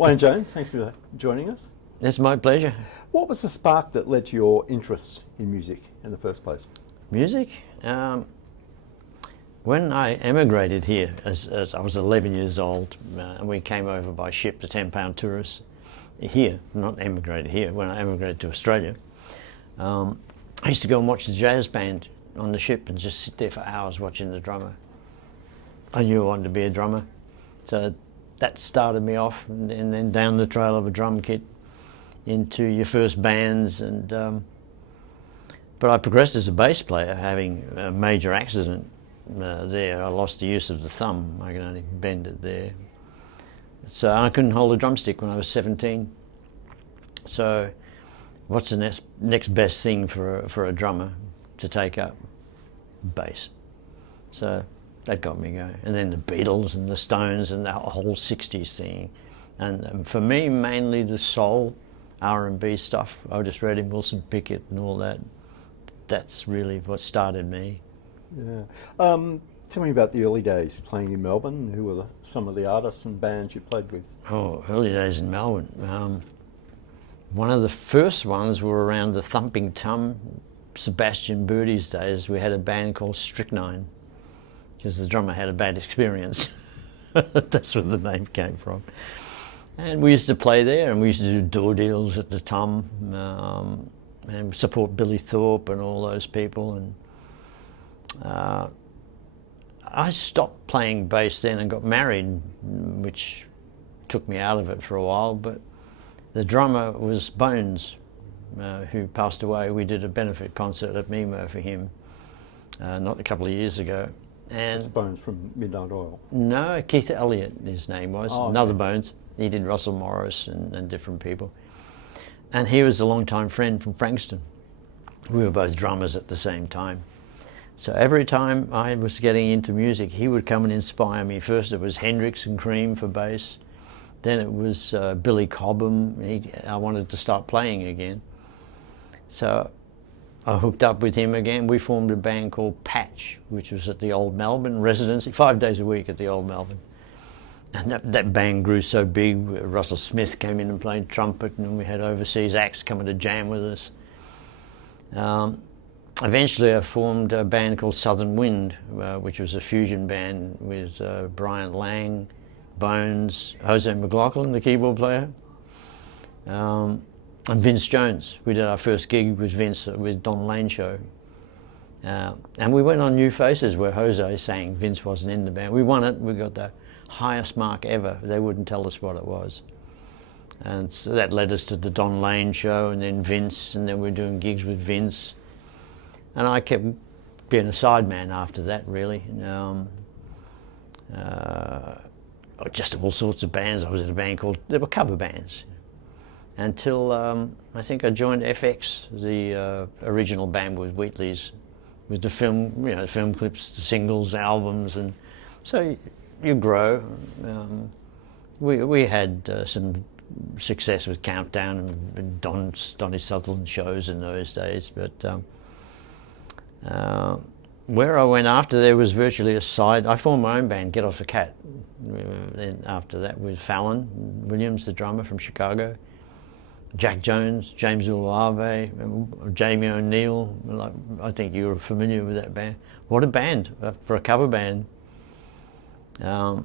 Wayne Jones, thanks for joining us. It's my pleasure. What was the spark that led to your interest in music in the first place? Music? When I emigrated here, as I was 11 years old, and we came over by ship, the £10 tourists, here, not emigrated here, when I emigrated to Australia, I used to go and watch the jazz band on the ship and just sit there for hours watching the drummer. I knew I wanted to be a drummer, so that started me off, and then down the trail of a drum kit into your first bands. But I progressed as a bass player, having a major accident there. I lost the use of the thumb. I could only bend it there. So I couldn't hold a drumstick when I was 17. So what's the next best thing for a drummer to take up? Bass. So that got me going. And then the Beatles and the Stones and the whole 60s thing. And for me, mainly the soul, R&B stuff. Otis Redding, Wilson Pickett and all that. That's really what started me. Yeah. Tell me about the early days playing in Melbourne. Who were some of the artists and bands you played with? Oh, early days in Melbourne. One of the first ones were around the Thumping Tum, Sebastian Birdie's days. We had a band called Strychnine, because the drummer had a bad experience. That's where the name came from. And we used to play there, and we used to do door deals at the Tum, and support Billy Thorpe and all those people. And I stopped playing bass then and got married, which took me out of it for a while. But the drummer was Bones, who passed away. We did a benefit concert at Mimo for him, not a couple of years ago. And it's Bones from Midnight Oil. No, Keith Elliott, his name was. Oh, another okay. Bones. He did Russell Morris and different people. And he was a long-time friend from Frankston. We were both drummers at the same time. So every time I was getting into music, he would come and inspire me. First it was Hendrix and Cream for bass. Then it was Billy Cobham. I wanted to start playing again. So I hooked up with him again. We formed a band called Patch, which was at the Old Melbourne residency, 5 days a week at the Old Melbourne. And that band grew so big. Russell Smith came in and played trumpet, and we had overseas acts coming to jam with us. Eventually I formed a band called Southern Wind, which was a fusion band with Brian Lang, Bones, Jose McLaughlin, the keyboard player, and Vince Jones. We did our first gig with Vince with Don Lane Show. And we went on New Faces where Jose sang. Vince wasn't in the band. We won it. We got the highest mark ever. They wouldn't tell us what it was. And so that led us to the Don Lane Show, and then Vince, and then we were doing gigs with Vince. And I kept being a sideman after that, really. Just all sorts of bands. I was in a band called, they were cover bands. Until I think I joined FX, the original band with Wheatley's, with the film, film clips, the singles, albums, and so you grow. We had some success with Countdown and Donny Sutherland shows in those days, but where I went after there was virtually a side. I formed my own band, Get Off the Cat. Then after that with Fallon Williams, the drummer from Chicago, Jack Jones, James Ulave, Jamie O'Neill. I think you were familiar with that band. What a band for a cover band. And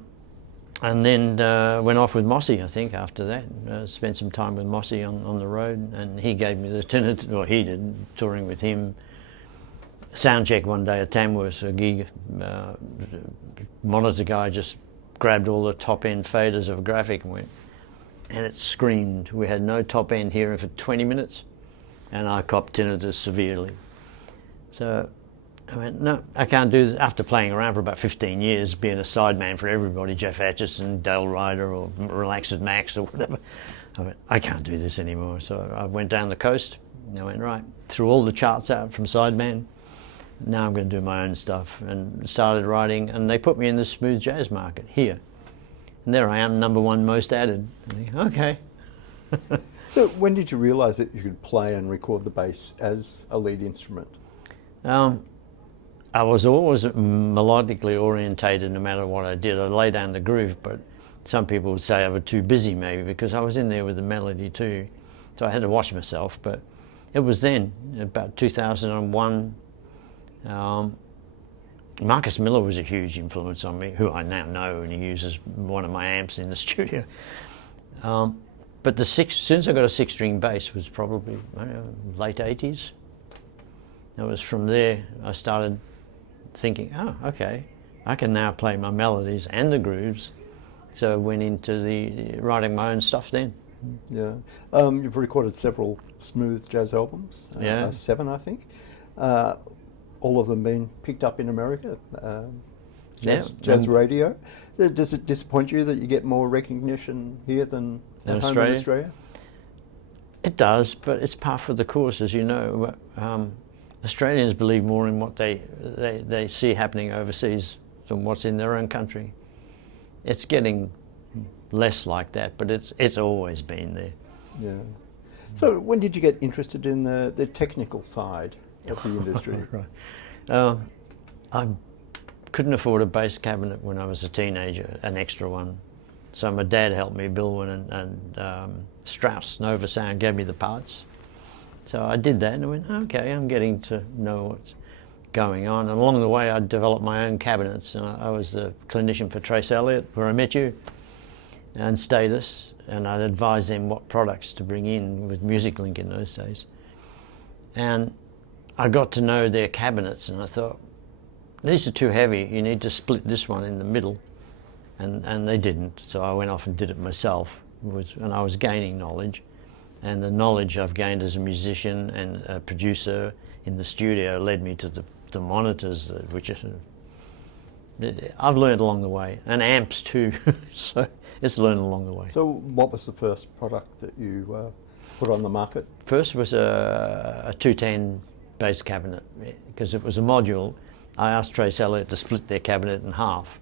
then went off with Mossy, I think, after that. Spent some time with Mossy on the road, and he gave me the tinnitus, or he did, touring with him. Sound check one day at Tamworth, a gig. Monitor guy just grabbed all the top end faders of a graphic and went, and it screamed. We had no top end hearing for 20 minutes, and I copped tinnitus severely. So I went, no, I can't do this. After playing around for about 15 years, being a sideman for everybody, Jeff Atchison, Dale Ryder, or Relax with Max, or whatever, I went, I can't do this anymore. So I went down the coast, and I went, right, threw all the charts out from sideman. Now I'm going to do my own stuff, and started writing, and they put me in the smooth jazz market here. And there I am, #1 most added. I think, okay. So when did you realise that you could play and record the bass as a lead instrument? I was always melodically orientated no matter what I did. I lay down the groove, but Some people would say I was too busy maybe because I was in there with the melody too. So I had to watch myself, but it was then, about 2001, Marcus Miller was a huge influence on me, who I now know, and he uses one of my amps in the studio. But since I got a 6-string bass was probably, I don't know, late 80s. It was from there I started thinking, oh, okay, I can now play my melodies and the grooves. So I went into the writing my own stuff then. Yeah. You've recorded several smooth jazz albums, 7 I think. All of them been picked up in America, jazz radio. Does it disappoint you that you get more recognition here than at home in Australia? It does, but it's par for the course, as you know. Australians believe more in what they see happening overseas than what's in their own country. It's getting less like that, but it's always been there. Yeah. So when did you get interested in the technical side of the industry? Right. I couldn't afford a bass cabinet when I was a teenager, an extra one. So my dad helped me build one, and Strauss Nova Sound gave me the parts. So I did that and I went, okay, I'm getting to know what's going on. And along the way I developed my own cabinets, and I was the clinician for Trace Elliott, where I met you, and Status, and I'd advise them what products to bring in with MusicLink in those days. And I got to know their cabinets, and I thought, these are too heavy, you need to split this one in the middle. And they didn't, so I went off and did it myself, and I was gaining knowledge. And the knowledge I've gained as a musician and a producer in the studio led me to the monitors, which I've learned along the way, and amps too, so it's learned along the way. So what was the first product that you put on the market? First was a 210 bass cabinet, because it was a module. I asked Trace Elliott to split their cabinet in half.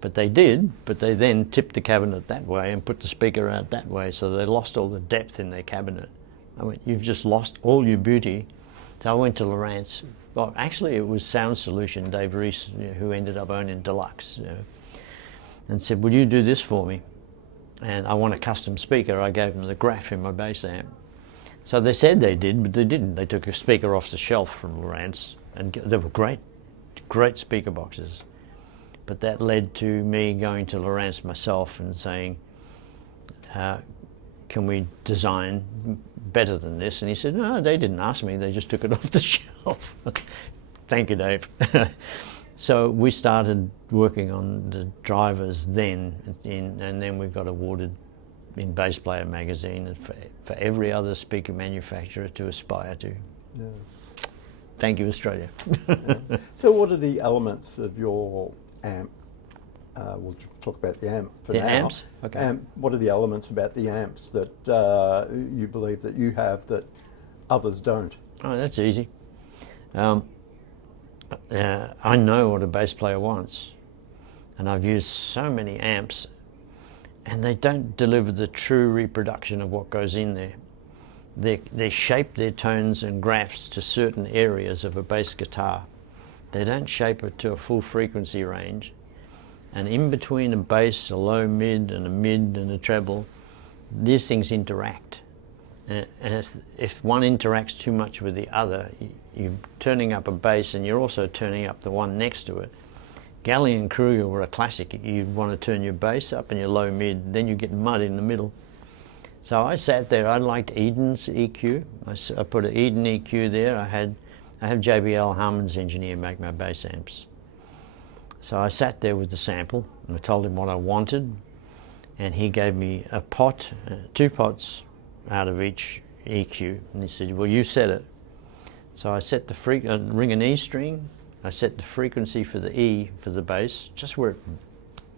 But they did, but they then tipped the cabinet that way and put the speaker out that way, so they lost all the depth in their cabinet. I went, you've just lost all your beauty. So I went to Lowrance. Well, actually it was Sound Solution, Dave Reese, who ended up owning Deluxe, and said, will you do this for me? And I want a custom speaker. I gave them the graph in my bass amp. So they said they did, but they didn't. They took a speaker off the shelf from Lowrance, and they were great speaker boxes. But that led to me going to Lowrance myself and saying, can we design better than this? And he said, no, they didn't ask me, they just took it off the shelf. Thank you, Dave. So we started working on the drivers then, and then we got awarded in Bass Player magazine and for every other speaker manufacturer to aspire to. Yeah. Thank you, Australia. Yeah. So what are the elements of your amp? We'll talk about the amp for now. The amps? Okay. What are the elements about the amps that you believe that you have that others don't? Oh, that's easy. I know what a bass player wants, and I've used so many amps, and they don't deliver the true reproduction of what goes in there. They shape their tones and graphs to certain areas of a bass guitar. They don't shape it to a full frequency range. And in between a bass, a low mid, and a mid and a treble, these things interact. And if one interacts too much with the other, you're turning up a bass and you're also turning up the one next to it. Galley and Kruger were a classic. You want to turn your bass up and your low mid, then you get mud in the middle. So I sat there. I liked Eden's EQ. I put an Eden EQ there. I have JBL Harman's engineer make my bass amps. So I sat there with the sample and I told him what I wanted, and he gave me a pot, 2 pots out of each EQ, and he said, well, you set it. So I set the ring an E string. I set the frequency for the E for the bass, just where it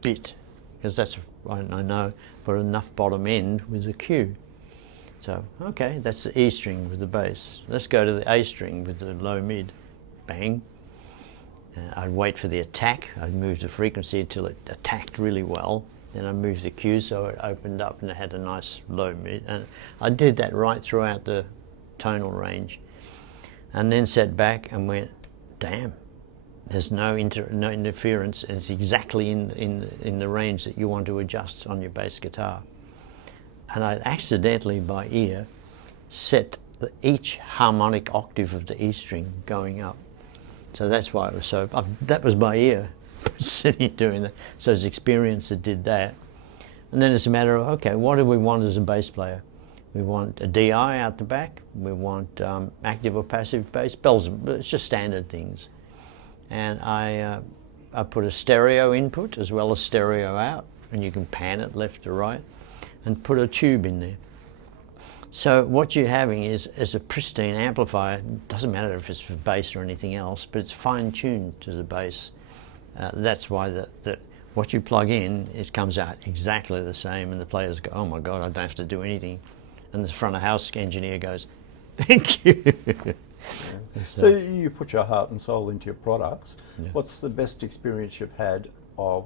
bit, because that's, I know, for enough bottom end with the Q. So, okay, that's the E string with the bass. Let's go to the A string with the low mid. Bang. I'd wait for the attack. I'd move the frequency until it attacked really well. Then I moved the Q so it opened up and it had a nice low mid. And I did that right throughout the tonal range. And then sat back and went, damn, There's no interference. It's exactly in the range that you want to adjust on your bass guitar. And I accidentally, by ear, set each harmonic octave of the E string going up. So that's why it was so. That was by ear, sitting doing that. So it's experience that did that. And then it's a matter of, okay, what do we want as a bass player? We want a DI out the back. We want active or passive bass. Bells, it's just standard things. And I put a stereo input as well as stereo out, and you can pan it left to right, and put a tube in there. So what you're having is a pristine amplifier. It doesn't matter if it's for bass or anything else, but it's fine-tuned to the bass. That's why what you plug in comes out exactly the same, and the players go, oh my God, I don't have to do anything. And the front of house engineer goes, thank you. Yeah. So you put your heart and soul into your products. Yeah. What's the best experience you've had of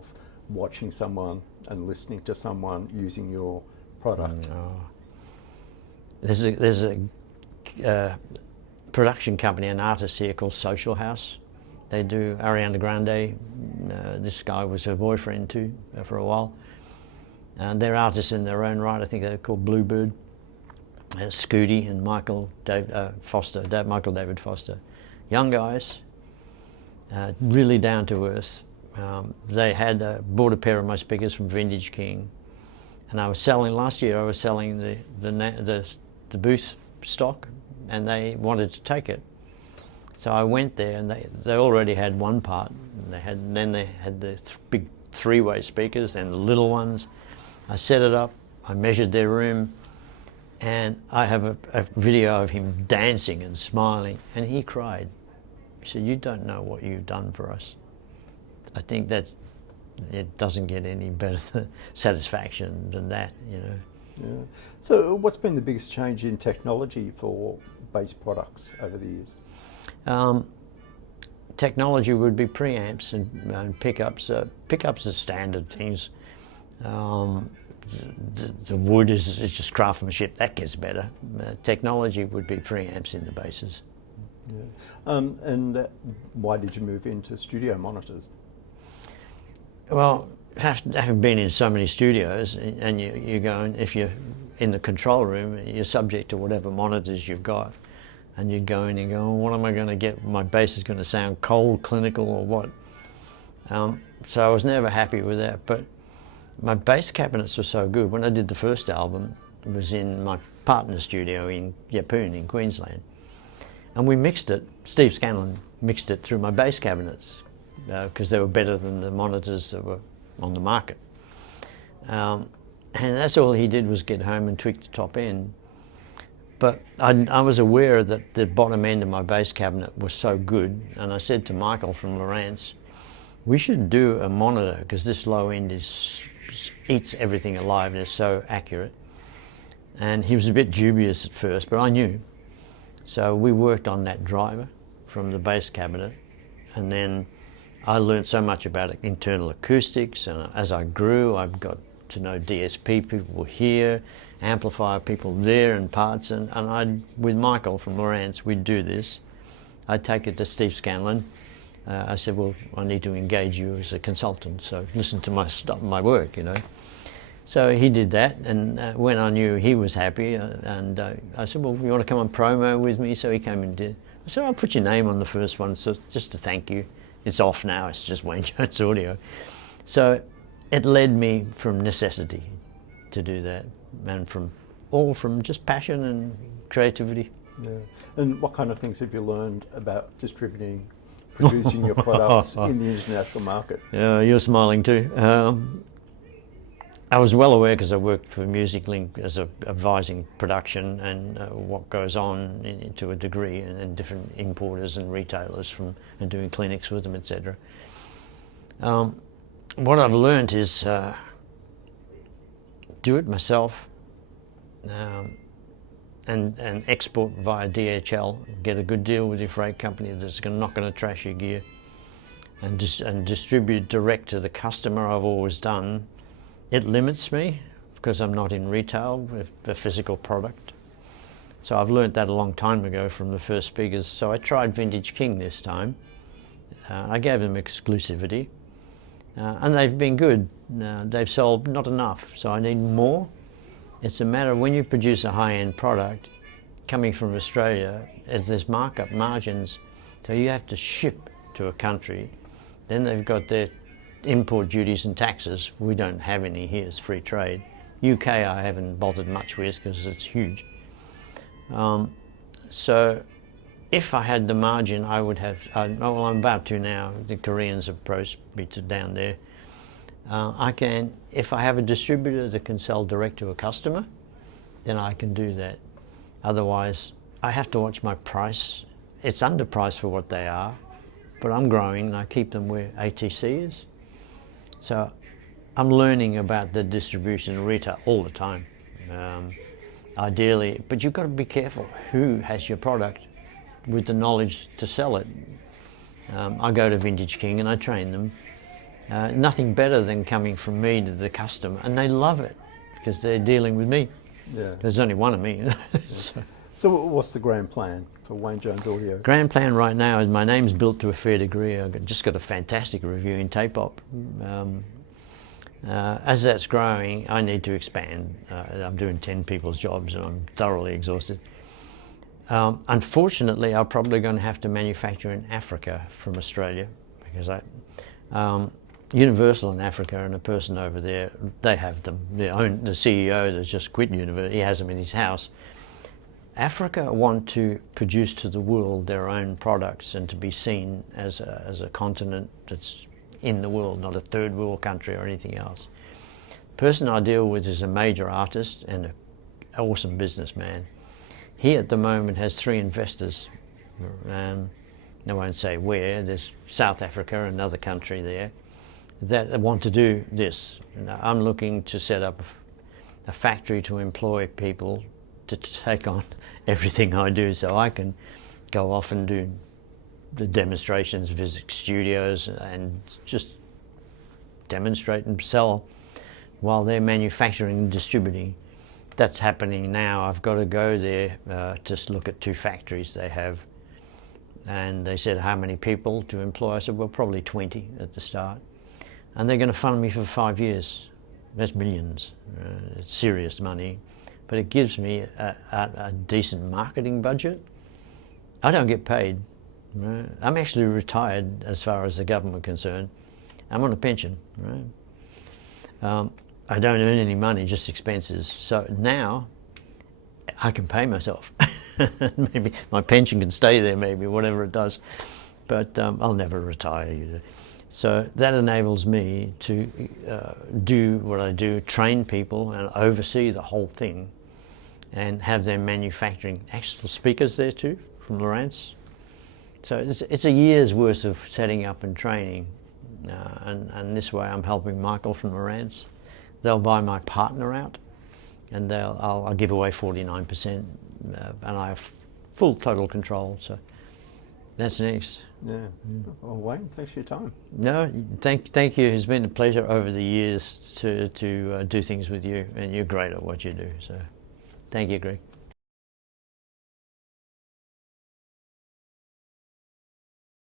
watching someone and listening to someone using your product? There's a production company, an artist here called Social House. They do Ariana Grande. This guy was her boyfriend too for a while. They're artists in their own right. I think they're called Bluebird. Scooty and Michael David Foster. Young guys, really down to earth. They had bought a pair of my speakers from Vintage King, and I was selling last year. I was selling the booth stock, and they wanted to take it. So I went there, and they already had one part. And then they had the big three-way speakers and the little ones. I set it up. I measured their room. And I have a video of him dancing and smiling, and he cried. He said, you don't know what you've done for us. I think that it doesn't get any better satisfaction than that, you know. Yeah. So what's been the biggest change in technology for bass products over the years? Technology would be preamps and pickups. Pickups are standard things. The wood is just craftsmanship. That gets better. Technology would be preamps in the basses. Yeah. And why did you move into studio monitors? Well, having been in so many studios, and you go, and if you're in the control room, you're subject to whatever monitors you've got, and you go in and go, oh, what am I going to get? My bass is going to sound cold, clinical, or what? So I was never happy with that. But my bass cabinets were so good. When I did the first album, it was in my partner's studio in Yeppoon in Queensland. And we mixed it, Steve Scanlon mixed it through my bass cabinets because they were better than the monitors that were on the market. And that's all he did was get home and tweak the top end. But I was aware that the bottom end of my bass cabinet was so good, and I said to Michael from Lawrence, we should do a monitor because this low end eats everything alive and is so accurate. And he was a bit dubious at first, but I knew. So we worked on that driver from the bass cabinet, and then I learned so much about internal acoustics, and as I grew, I got to know DSP people here, amplifier people there and parts, and with Michael from Lawrence, we'd do this. I'd take it to Steve Scanlon. I said, well, I need to engage you as a consultant, so listen to my work, you know. So he did that, and when I knew he was happy, and I said, well, you want to come on promo with me? So he came and did. I said, I'll put your name on the first one, so just to thank you. It's off now, it's just Wayne Jones Audio. So it led me from necessity to do that, and from just passion and creativity. Yeah. And what kind of things have you learned about distributing, producing your products in the international market? Yeah, you're smiling too. I was well aware because I worked for Music Link as advising production and what goes on to a degree, and different importers and retailers and doing clinics with them, etc. What I've learned is do it myself and export via DHL. Get a good deal with your freight company that's not going to trash your gear, and distribute direct to the customer. I've always done. It limits me because I'm not in retail with a physical product. So I've learnt that a long time ago from the first speakers. So I tried Vintage King this time, I gave them exclusivity, and they've been good. They've sold not enough, so I need more. It's a matter of when you produce a high-end product coming from Australia, as there's markup margins, so you have to ship to a country, then they've got their import duties and taxes. We don't have any here, it's free trade. UK I haven't bothered much with because it's huge. So if I had the margin, I would have, well, I'm about to now, the Koreans have approached me to down there. I can, if I have a distributor that can sell direct to a customer, then I can do that. Otherwise, I have to watch my price. It's underpriced for what they are, but I'm growing and I keep them where ATC is. So I'm learning about the distribution and retail all the time. Ideally, but you've got to be careful who has your product with the knowledge to sell it. I go to Vintage King and I train them. Nothing better than coming from me to the customer, and they love it because they're dealing with me. Yeah. There's only one of me. So what's the grand plan for Wayne Jones Audio? Grand plan right now is my name's built to a fair degree. I've just got a fantastic review in Tape-Op. As that's growing, I need to expand. I'm doing 10 people's jobs and I'm thoroughly exhausted. Unfortunately, I'm probably going to have to manufacture in Africa from Australia because Universal in Africa and a person over there, they have them. The CEO that's just quit Universal, he has them in his house. Africa want to produce to the world their own products and to be seen as a continent that's in the world, not a third world country or anything else. The person I deal with is a major artist and an awesome businessman. He at the moment has 3 investors. I won't say where, there's South Africa, another country there, that want to do this. I'm looking to set up a factory to employ people to take on everything I do, so I can go off and do the demonstrations, visit studios and just demonstrate and sell while they're manufacturing and distributing. That's happening now. I've got to go there to look at 2 factories they have, and they said how many people to employ. I said, well, probably 20 at the start, and they're going to fund me for 5 years. That's millions. It's serious money, but it gives me a decent marketing budget. I don't get paid. I'm actually retired as far as the government concerned. I'm on a pension. Right? I don't earn any money, just expenses. So now I can pay myself. Maybe my pension can stay there, maybe, whatever it does. But I'll never retire either. So that enables me to do what I do, train people and oversee the whole thing and have them manufacturing actual speakers there too, from Lawrence. So it's a year's worth of setting up and training. And this way I'm helping Michael from Lawrence. They'll buy my partner out and I'll give away 49%, and I have full total control. So that's next. Yeah. Well, Wayne, thanks for your time. No, thank you. It's been a pleasure over the years to do things with you, and you're great at what you do. So thank you, Greg.